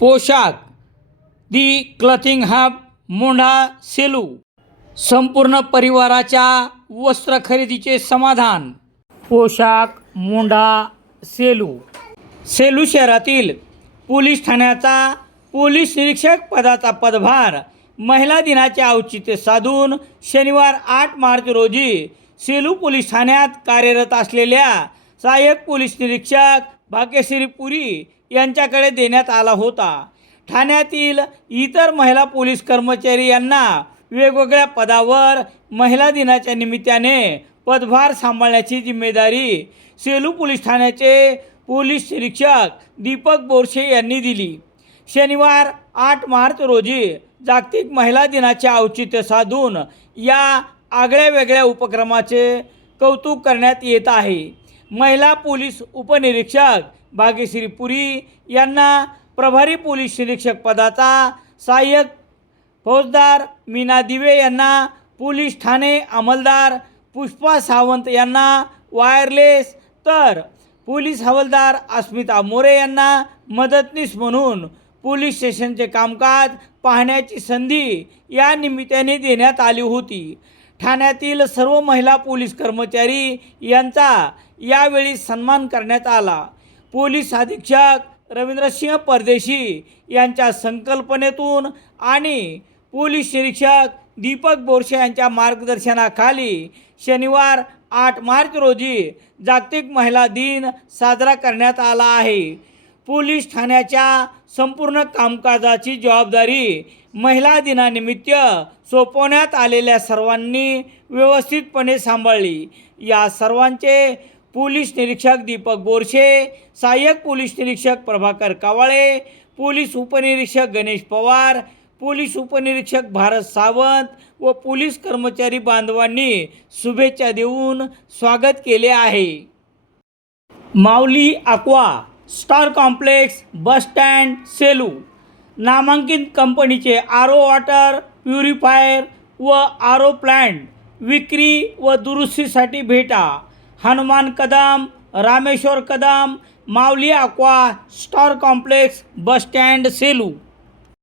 पोशाख. The clothing hub Mondha Selu. संपूर्ण परिवाराच्या वस्त्र खरेदीचे समाधान. पोशाख मोंढा सेलू. सेलू शहरातील पोलीस ठाण्याचा पोलीस निरीक्षक पदाचा पदभार महिला दिनाचे औचित्य साधून शनिवार आठ मार्च रोजी सेलू पोलीस ठाण्यात कार्यरत असलेल्या सहाय्यक पोलीस निरीक्षक भाग्यश्री पुरी यांच्याकडे देण्यात आला होता. ठाण्यातील इतर महिला पोलीस कर्मचारी यांना वेगवेगळ्या पदावर महिला दिनाच्या निमित्ताने पदभार सांभाळण्याची जिम्मेदारी सेलू पोलीस ठाण्याचे पोलीस निरीक्षक दीपक बोरशे यांनी दिली. शनिवार आठ मार्च रोजी जागतिक महिला दिनाचे औचित्य साधून या आगळ्या वेगळ्या उपक्रमाचे कौतुक करण्यात येत आहे. महिला पोलीस उपनिरीक्षक भाग्यश्री पुरी यांना प्रभारी पोलीस निरीक्षक पदाचा सहाय्यक फौजदार मीना दिवे यांना पोलीस ठाणे अंमलदार पुष्पा सावंत यांना वायरलेस तर पोलीस हवालदार अस्मिता मोरे यांना मदतनीस म्हणून पोलीस स्टेशनचे कामकाज पाहण्याची संधी या निमित्ताने देण्यात आली होती. ठाण्यातील सर्व महिला पोलीस कर्मचारी यांचा यावेळी सन्मान करण्यात आला. पोलीस अधीक्षक रवींद्रसिंह परदेशी यांच्या संकल्पनेतून आणि पोलीस निरीक्षक दीपक बोरशे यांच्या मार्गदर्शनाखाली शनिवार आठ मार्च रोजी जागतिक महिला दिन साजरा करण्यात आला आहे. पोलीस ठाण्याच्या संपूर्ण कामकाजाची जबाबदारी महिला दिनानिमित्त सोपवण्यात आलेल्या सर्वांनी व्यवस्थितपणे सांभाळली. या सर्वांचे पोलीस निरीक्षक दीपक बोरशे सहाय्यक पोलीस निरीक्षक प्रभाकर कावाळे पोलीस उपनिरीक्षक गणेश पवार पोलीस उपनिरीक्षक भारत सावंत व पोलीस कर्मचारी बांधवांनी शुभेच्छा देऊन स्वागत केले आहे. Mauli aqua star complex bus stand Selu. नामांकित कंपनीचे आर ओ वॉटर प्युरिफायर व आर ओ प्लॅन्ट विक्री व दुरुस्तीसाठी भेटा. Hanuman Kadam Rameshwar Kadam Mauli aqua star complex bus stand Selu.